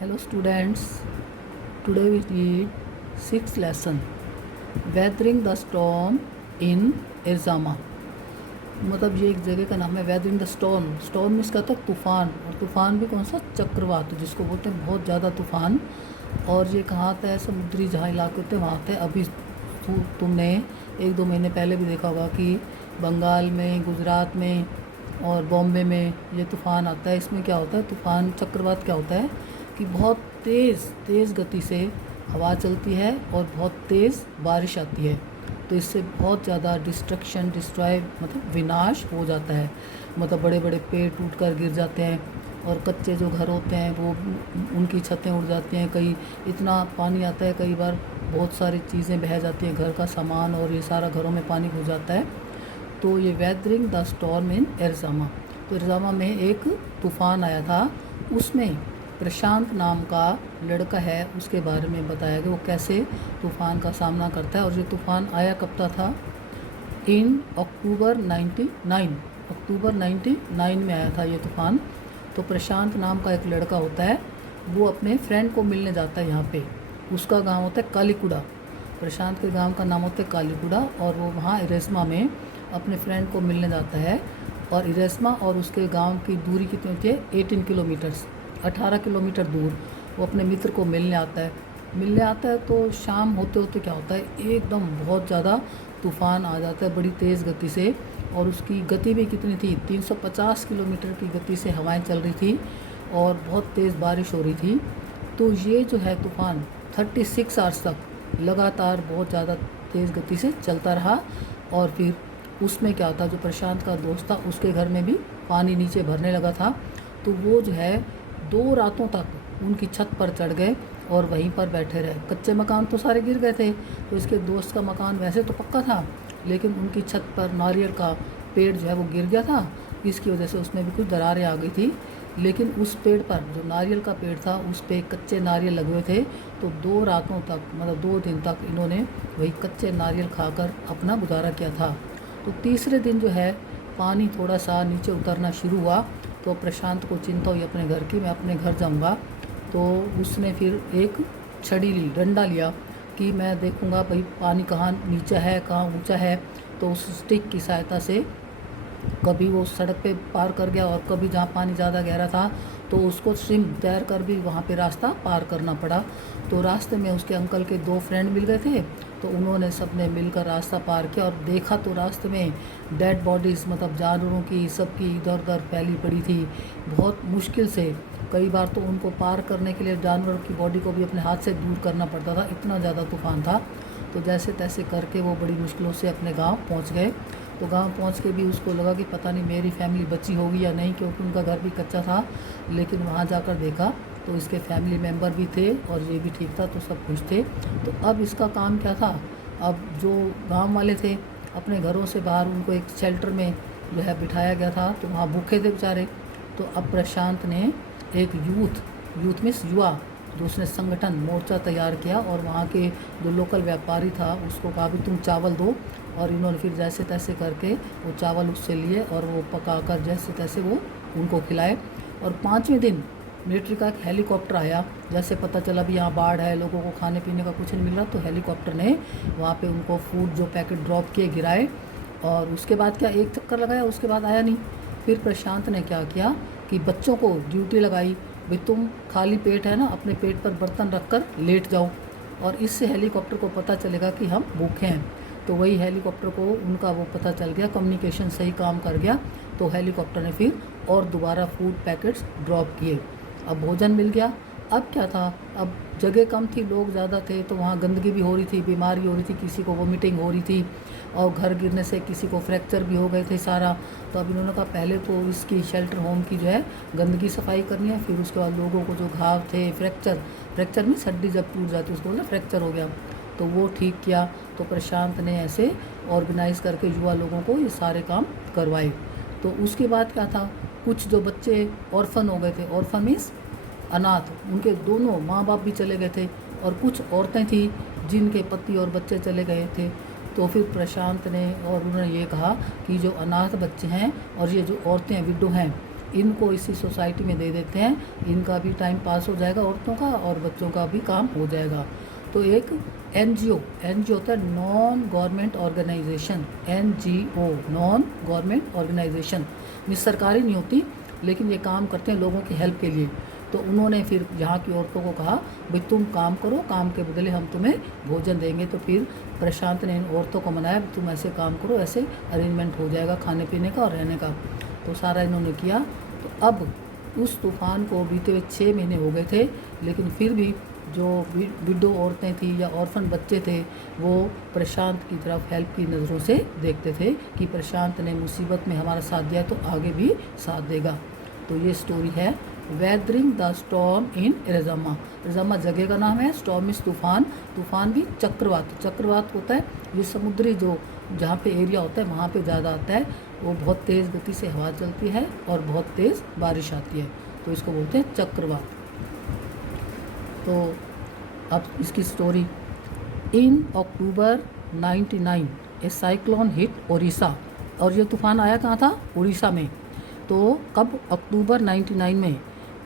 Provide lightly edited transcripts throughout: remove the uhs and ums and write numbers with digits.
Hello students, today we read sixth lesson Weathering the Storm in Irzama। मतलब ये एक जगह का नाम है weathering the storm. Storm means कहता है तूफ़ान, और तूफ़ान भी कौन सा, चक्रवात, जिसको बोलते हैं बहुत ज़्यादा तूफ़ान। और ये कहाँ आता है, समुद्री जहाँ इलाके होते हैं वहाँ आता है। अभी तुमने 1-2 महीने पहले भी देखा होगा कि बंगाल में, गुजरात में और बॉम्बे में ये तूफ़ान आता है। इसमें क्या होता है, तूफ़ान चक्रवात क्या होता है कि बहुत तेज़ गति से हवा चलती है और बहुत तेज़ बारिश आती है। तो इससे बहुत ज़्यादा डिस्ट्रॉय मतलब विनाश हो जाता है। मतलब बड़े बड़े पेड़ टूट कर गिर जाते हैं, और कच्चे जो घर होते हैं वो उनकी छतें उड़ जाती हैं। कई इतना पानी आता है, कई बार बहुत सारी चीज़ें बह जाती हैं, घर का सामान और ये सारा घरों में पानी घुस जाता है। तो ये वेदरिंग द स्टॉर्म इन एर्जामा, तो एर्जामा में एक तूफ़ान आया था। उसमें प्रशांत नाम का लड़का है, उसके बारे में बताया गया वो कैसे तूफ़ान का सामना करता है। और ये तूफ़ान आया कब था, इन अक्टूबर 99 में आया था ये तूफ़ान। तो प्रशांत नाम का एक लड़का होता है, वो अपने फ्रेंड को मिलने जाता है यहाँ पे। उसका गांव होता है कालीकुड़ा, प्रशांत के गांव का नाम होता है कालीकुड़ा, और वो वहाँ इरेस्मा में अपने फ्रेंड को मिलने जाता है। और इरेस्मा और उसके गांव की दूरी कितनी होती है, 18 किलोमीटर्स, 18 किलोमीटर दूर वो अपने मित्र को मिलने आता है। तो शाम होते होते क्या होता है, एकदम बहुत ज़्यादा तूफ़ान आ जाता है बड़ी तेज़ गति से। और उसकी गति भी कितनी थी, 350 किलोमीटर की गति से हवाएं चल रही थी और बहुत तेज़ बारिश हो रही थी। तो ये जो है तूफ़ान 36 आवर्स तक लगातार बहुत ज़्यादा तेज़ गति से चलता रहा। और फिर उसमें क्या होता, जो प्रशांत का दोस्त था उसके घर में भी पानी नीचे भरने लगा था। तो वो जो है 2 रातों तक उनकी छत पर चढ़ गए और वहीं पर बैठे रहे। कच्चे मकान तो सारे गिर गए थे, तो इसके दोस्त का मकान वैसे तो पक्का था, लेकिन उनकी छत पर नारियल का पेड़ जो है वो गिर गया था। इसकी वजह से उसमें भी कुछ दरारें आ गई थी। लेकिन उस पेड़ पर, जो नारियल का पेड़ था, उस पे कच्चे नारियल लगे हुए थे। तो 2 रातों तक, मतलब 2 दिन तक इन्होंने वही कच्चे नारियल खाकर अपना गुजारा किया था। तो तीसरे दिन जो है पानी थोड़ा सा नीचे उतरना शुरू हुआ। तो प्रशांत को चिंता हुई अपने घर की, मैं अपने घर जाऊंगा। तो उसने फिर एक छड़ी ली, डंडा लिया कि मैं देखूंगा भाई पानी कहाँ नीचे है कहाँ ऊंचा है। तो उस स्टिक की सहायता से कभी वो सड़क पे पार कर गया, और कभी जहाँ पानी ज़्यादा गहरा था तो उसको स्विम तैर कर भी वहाँ पे रास्ता पार करना पड़ा। तो रास्ते में उसके अंकल के 2 फ्रेंड मिल गए थे, तो उन्होंने सबने मिलकर रास्ता पार किया। और देखा तो रास्ते में डेड बॉडीज़, मतलब जानवरों की, सबकी इधर उधर फैली पड़ी थी। बहुत मुश्किल से, कई बार तो उनको पार करने के लिए जानवरों की बॉडी को भी अपने हाथ से दूर करना पड़ता था, इतना ज़्यादा तूफ़ान था। तो जैसे तैसे करके वो बड़ी मुश्किलों से अपने गांव पहुंच गए। तो गांव पहुंच के भी उसको लगा कि पता नहीं मेरी फैमिली बची होगी या नहीं, क्योंकि उनका घर भी कच्चा था। लेकिन वहां जाकर देखा तो इसके फैमिली मेम्बर भी थे और ये भी ठीक था, तो सब खुश थे। तो अब इसका काम क्या था, अब जो गाँव वाले थे अपने घरों से बाहर उनको एक शेल्टर में जो है बिठाया गया था, तो वहाँ भूखे थे बेचारे। तो अब प्रशांत ने एक यूथ मीन्स युवा, जो उसने संगठन मोर्चा तैयार किया, और वहाँ के जो लोकल व्यापारी था उसको कहा भी तुम चावल दो। और इन्होंने फिर जैसे तैसे करके वो चावल उससे लिए और वो पकाकर जैसे तैसे वो उनको खिलाए। और 5वें दिन मिलिट्री का एक हेलीकॉप्टर आया। जैसे पता चला भी यहाँ बाढ़ है, लोगों को खाने पीने का कुछ नहीं मिल रहा, तो हेलीकॉप्टर ने वहाँ पे उनको फूड जो पैकेट ड्रॉप किए, गिराए। और उसके बाद क्या, एक चक्कर लगाया, उसके बाद आया नहीं। फिर प्रशांत ने क्या किया कि बच्चों को ड्यूटी लगाई, भाई तुम खाली पेट है ना, अपने पेट पर बर्तन रख कर लेट जाओ, और इससे हेलीकॉप्टर को पता चलेगा कि हम भूखे हैं। तो वही हेलीकॉप्टर को उनका वो पता चल गया, कम्युनिकेशन सही काम कर गया। तो हेलीकॉप्टर ने फिर और दोबारा फूड पैकेट्स ड्रॉप किए। अब भोजन मिल गया। अब क्या था, अब जगह कम थी, लोग ज़्यादा थे, तो वहाँ गंदगी भी हो रही थी, बीमारी हो रही थी, किसी को वोमिटिंग हो रही थी, और घर गिरने से किसी को फ्रैक्चर भी हो गए थे सारा। तो अब इन्होंने कहा पहले तो इसकी शेल्टर होम की जो है गंदगी सफाई करनी है, फिर उसके बाद लोगों को जो घाव थे, फ्रैक्चर में हड्डी जब टूट जाती है उसको बोलना फ्रैक्चर हो गया, तो वो ठीक किया। तो प्रशांत ने ऐसे ऑर्गेनाइज़ करके युवा लोगों को ये सारे काम करवाए। तो उसके बाद क्या था, कुछ जो बच्चे ऑर्फन हो गए थे, ऑर्फन मीन्स अनाथ, उनके दोनों माँ बाप भी चले गए थे, और कुछ औरतें थी जिनके पति और बच्चे चले गए थे। तो फिर प्रशांत ने और उन्होंने ये कहा कि जो अनाथ बच्चे हैं और ये जो औरतें विडो हैं, इनको इसी सोसाइटी में दे देते हैं, इनका भी टाइम पास हो जाएगा औरतों का और बच्चों का भी काम हो जाएगा। तो एक NGO होता है non government organisation, NGO non government organisation, ये सरकारी नहीं होती लेकिन ये काम करते हैं लोगों की हेल्प के लिए। तो उन्होंने फिर यहाँ की औरतों को कहा भाई तुम काम करो, काम के बदले हम तुम्हें भोजन देंगे। तो फिर प्रशांत ने इन औरतों को मनाया तुम ऐसे काम करो, ऐसे अरेंजमेंट हो जाएगा खाने पीने का और रहने का। तो सारा इन्होंने किया। तो अब उस तूफ़ान को बीते हुए 6 महीने हो गए थे, लेकिन फिर भी जो विडो औरतें थी या ऑर्फन बच्चे थे वो प्रशांत की तरफ हेल्प की नज़रों से देखते थे कि प्रशांत ने मुसीबत में हमारा साथ दिया तो आगे भी साथ देगा। तो ये स्टोरी है weathering the storm in Arizona. Arizona जगह का नाम है, स्टॉर्म इस तूफ़ान, तूफ़ान भी चक्रवात होता है। ये समुद्री जो जहाँ पे एरिया होता है वहाँ पे ज़्यादा आता है। वो बहुत तेज़ गति से हवा चलती है और बहुत तेज़ बारिश आती है, तो इसको बोलते हैं चक्रवात। तो अब इसकी स्टोरी, इन अक्टूबर 99 ए साइक्लोन हिट ओडिशा। और ये तूफ़ान आया कहाँ था? उड़ीसा में। तो कब? अक्टूबर 99 में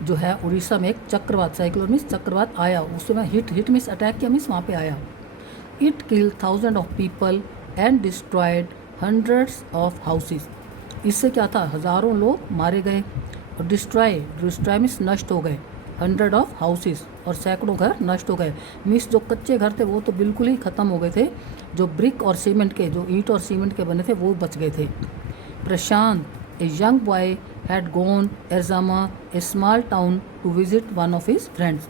जो है उड़ीसा में एक चक्रवात, साइक्लोन मीन्स चक्रवात आया। उस समय हिट मीन्स अटैक किया, मीन्स वहाँ पे आया। It kill thousand of people and destroyed hundreds of houses. इससे क्या था? हज़ारों लोग मारे गए और डिस्ट्रॉय मीन्स नष्ट हो गए, 100 ऑफ हाउसेस और सैकड़ों घर नष्ट हो गए। मीन्स जो कच्चे घर थे वो तो बिल्कुल ही ख़त्म हो गए थे, जो ब्रिक और सीमेंट के, जो ईंट और सीमेंट के बने थे वो बच गए थे। Prashant, a young boy, had gone Arizona, a small town, to visit one of his friends.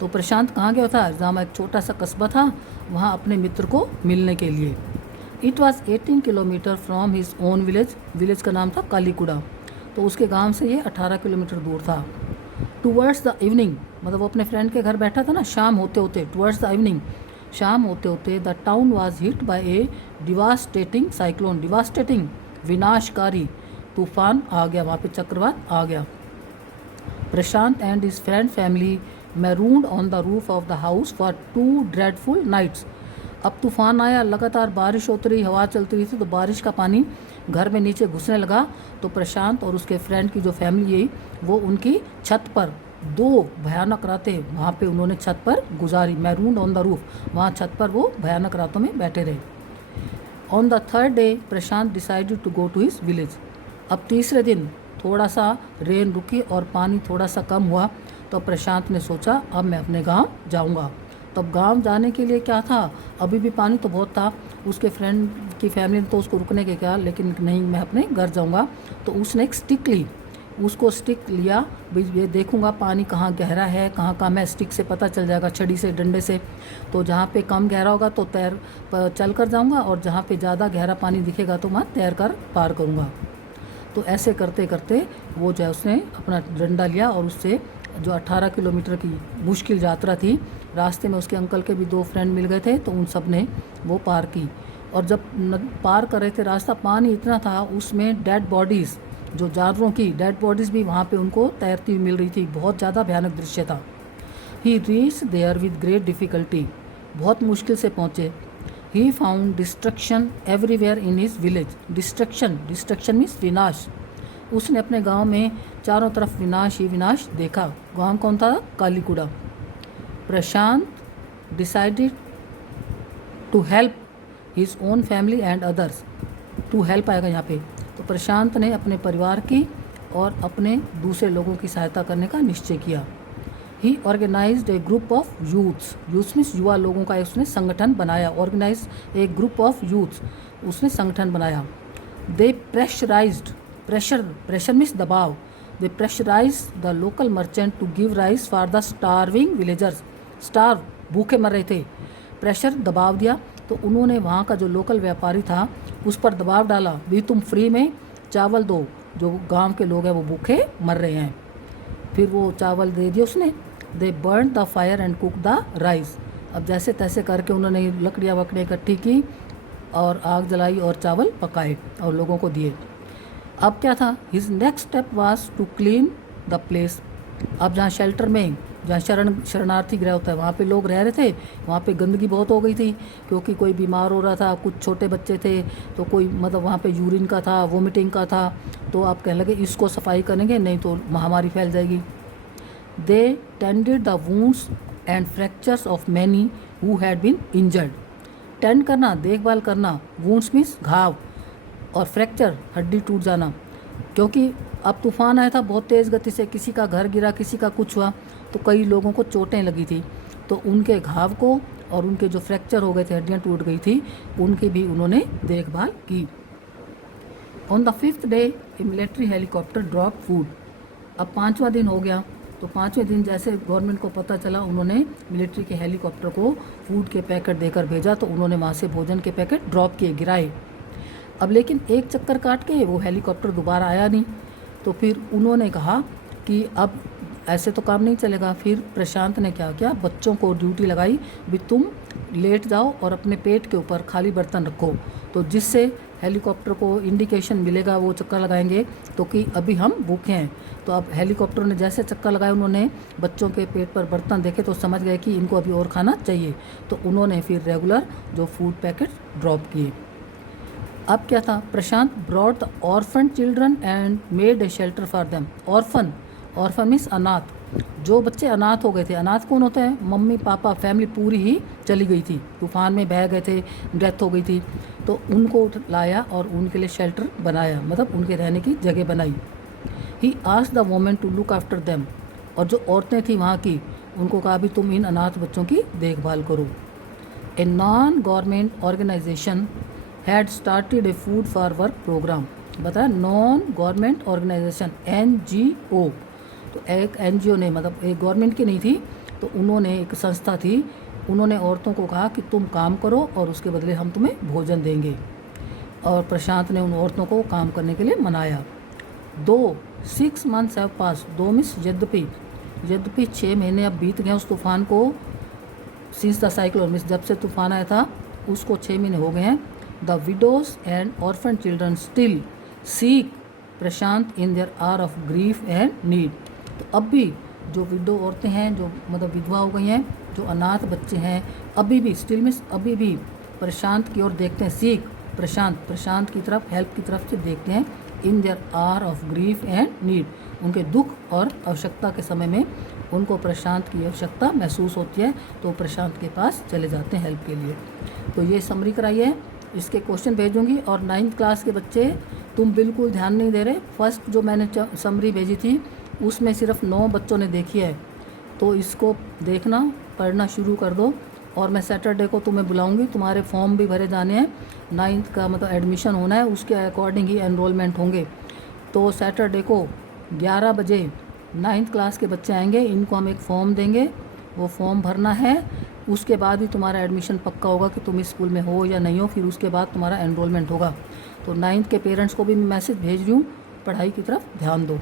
तो प्रशांत कहाँ गया था? एरिज़ोना एक छोटा सा कस्बा था, वहाँ अपने मित्र को मिलने के लिए। It was 18 kilometre from his own village का नाम था कालीकुड़ा। तो उसके गांव से ये 18 किलोमीटर दूर था। टूवर्ड्स द इवनिंग, मतलब वो अपने फ्रेंड के घर बैठा था ना, शाम होते होते, टूवर्ड्स द इवनिंग, शाम होते होते, the town was hit by a devastating cyclone. Devastating विनाशकारी तूफान आ गया, वहाँ पे चक्रवात आ गया। Prashant and his friend family marooned on the roof of the house for 2 dreadful nights. अब तूफान आया, लगातार बारिश होती रही, हवा चलती रही थी, तो बारिश का पानी घर में नीचे घुसने लगा। तो प्रशांत और उसके फ्रेंड की जो फैमिली है वो उनकी छत पर 2 भयानक रातें वहाँ पे उन्होंने छत पर गुजारी। मैरून्ड ऑन द रूफ, वहाँ छत पर वो भयानक रातों में बैठे रहे। On the 3rd day Prashant decided to go to his village. अब तीसरे दिन थोड़ा सा रेन रुकी और पानी थोड़ा सा कम हुआ, तो प्रशांत ने सोचा अब मैं अपने गांव जाऊंगा। तब गांव जाने के लिए क्या था, अभी भी पानी तो बहुत था। उसके फ्रेंड की फैमिली ने तो उसको रुकने के कहा, लेकिन नहीं, मैं अपने घर जाऊंगा। तो उसने एक स्टिक ली, उसको स्टिक लिया, भाई ये देखूंगा पानी कहाँ गहरा है, कहाँ का मैं स्टिक से पता चल जाएगा, छड़ी से, डंडे से। तो जहाँ पे कम गहरा होगा तो चल कर जाऊँगा और जहाँ पे ज़्यादा गहरा पानी दिखेगा तो मैं तैर कर पार करूँगा। तो ऐसे करते करते वो जो है उसने अपना डंडा लिया और उससे जो 18 किलोमीटर की मुश्किल यात्रा थी, रास्ते में उसके अंकल के भी 2 फ्रेंड मिल गए थे, तो उन सब ने वो पार की। और जब पार कर रहे थे रास्ता, पानी इतना था उसमें डेड बॉडीज़, जो जानवरों की डेड बॉडीज़ भी वहाँ पे उनको तैरती हुई मिल रही थी। बहुत ज़्यादा भयानक दृश्य था। He reached there with great difficulty, बहुत मुश्किल से पहुँचे। He found destruction everywhere in his village. Destruction means विनाश। उसने अपने गांव में चारों तरफ विनाश ही विनाश देखा। गांव कौन था? Kalikuda. Prashant decided to help his own family and others. To help आएगा यहाँ पे। तो प्रशांत ने अपने परिवार की और अपने दूसरे लोगों की सहायता करने का निश्चय किया। He organized a group of youths means युवा लोगों का उसने संगठन बनाया। Organize a group of youths, उसने संगठन बनाया। दे प्रेशराइज्ड, प्रेशर मीन्स दबाव। They pressurize the local merchant to give rice for the starving villagers. Star, भूखे मर रहे थे, प्रेशर दबाव दिया। तो उन्होंने वहाँ का जो लोकल व्यापारी था उस पर दबाव डाला, भी तुम फ्री में चावल दो, जो गांव के लोग हैं वो भूखे मर रहे हैं। फिर वो चावल दे दिया उसने। दे burn the fire and cook the rice. अब जैसे तैसे करके उन्होंने लकड़ियाँ वकड़ियाँ इकट्ठी की और आग जलाई और चावल पकाए और लोगों को दिए। अब क्या था? His next step was to clean the place. अब जहाँ शेल्टर में, जहाँ शरणार्थी गृह होता है, वहाँ पे लोग रह रहे थे, वहाँ पे गंदगी बहुत हो गई थी, क्योंकि कोई बीमार हो रहा था, कुछ छोटे बच्चे थे, तो कोई मतलब वहाँ पे यूरिन का था, वोमिटिंग का था। तो आप कहने लगे इसको सफाई करेंगे, नहीं तो महामारी फैल जाएगी। They tended the wounds and fractures of many who had been injured. Tend करना, देखभाल करना, वुंड्स मीन्स घाव, और फ्रैक्चर हड्डी टूट जाना, क्योंकि अब तूफान आया था बहुत तेज़ गति से, किसी का घर गिरा, किसी का कुछ हुआ, तो कई लोगों को चोटें लगी थी, तो उनके घाव को और उनके जो फ्रैक्चर हो गए थे, हड्डियाँ टूट गई थी, उनकी भी उन्होंने देखभाल की। On the 5th day A military helicopter drop food. अब 5वां दिन हो गया, तो 5वें दिन जैसे गवर्नमेंट को पता चला, उन्होंने मिलिट्री के हेलीकॉप्टर को फूड के पैकेट देकर भेजा, तो उन्होंने वहाँ से भोजन के पैकेट ड्रॉप किए, गिराए। अब लेकिन एक चक्कर काट के वो हेलीकॉप्टर दोबारा आया नहीं, तो फिर उन्होंने कहा कि अब ऐसे तो काम नहीं चलेगा। फिर प्रशांत ने क्या किया, बच्चों को ड्यूटी लगाई भी तुम लेट जाओ और अपने पेट के ऊपर खाली बर्तन रखो, तो जिससे हेलीकॉप्टर को इंडिकेशन मिलेगा, वो चक्कर लगाएंगे तो कि अभी हम भूखे हैं। तो अब हेलीकॉप्टर ने जैसे चक्कर लगाए, उन्होंने बच्चों के पेट पर बर्तन देखे तो समझ गए कि इनको अभी और खाना चाहिए, तो उन्होंने फिर रेगुलर जो फूड पैकेट ड्रॉप किए। अब क्या था, Prashant brought the orphan children and made a shelter for them. Orphan, orphan means अनाथ, जो बच्चे अनाथ हो गए थे। अनाथ कौन होता है, मम्मी पापा, फैमिली पूरी ही चली गई थी, तूफान में बह गए थे, डेथ हो गई थी, तो उनको लाया और उनके लिए शेल्टर बनाया, मतलब उनके रहने की जगह बनाई। He asked the women to look after them, और जो औरतें थी वहाँ की, उनको कहा भी तुम इन अनाथ बच्चों की देखभाल करो। A non government organisation had started a food for work programme. बताया नॉन गवर्नमेंट ऑर्गेनाइजेशन, NGO, तो एक NGO ने, मतलब एक गवर्नमेंट की नहीं थी, तो उन्होंने, एक संस्था थी, उन्होंने औरतों को कहा कि तुम काम करो और उसके बदले हम तुम्हें भोजन देंगे, और प्रशांत ने उन औरतों को काम करने के लिए मनाया। 6 months हैव पास, 2 मीन्स यद्यपि, 6 महीने अब बीत गए उस तूफान को, सिंस द साइक्लोन मीन्स जब से तूफान आया था उसको 6 महीने हो गए हैं। The widows and orphan children still seek Prashant in their hour of grief and need. तो अब भी जो विडो औरतें हैं, जो मतलब विधवा हो गई हैं, जो अनाथ बच्चे हैं, अभी भी, स्टिल मीन्स अभी भी प्रशांत की ओर देखते हैं, सीख प्रशांत की तरफ, हेल्प की तरफ से देखते हैं, in their hour of grief and need, उनके दुख और आवश्यकता के समय में उनको प्रशांत की आवश्यकता महसूस होती है, तो प्रशांत के पास चले जाते हैं हेल्प के लिए। तो ये समरी कराई है, इसके क्वेश्चन भेजूंगी। और 9th क्लास के बच्चे, तुम बिल्कुल ध्यान नहीं दे रहे, फर्स्ट जो मैंने समरी भेजी थी उसमें सिर्फ 9 बच्चों ने देखी है, तो इसको देखना, पढ़ना शुरू कर दो। और मैं सैटरडे को तुम्हें बुलाऊंगी, तुम्हारे फॉर्म भी भरे जाने हैं, 9th का मतलब एडमिशन होना है, उसके अकॉर्डिंग ही एनरोलमेंट होंगे। तो सैटरडे को 11 बजे 9th क्लास के बच्चे आएंगे, इनको हम एक फॉर्म देंगे, वो फॉर्म भरना है, उसके बाद ही तुम्हारा एडमिशन पक्का होगा कि तुम इस स्कूल में हो या नहीं हो, फिर उसके बाद तुम्हारा एनरोलमेंट होगा। तो 9th के पेरेंट्स को भी मैं मैसेज भेज रही हूँ, पढ़ाई की तरफ ध्यान दो।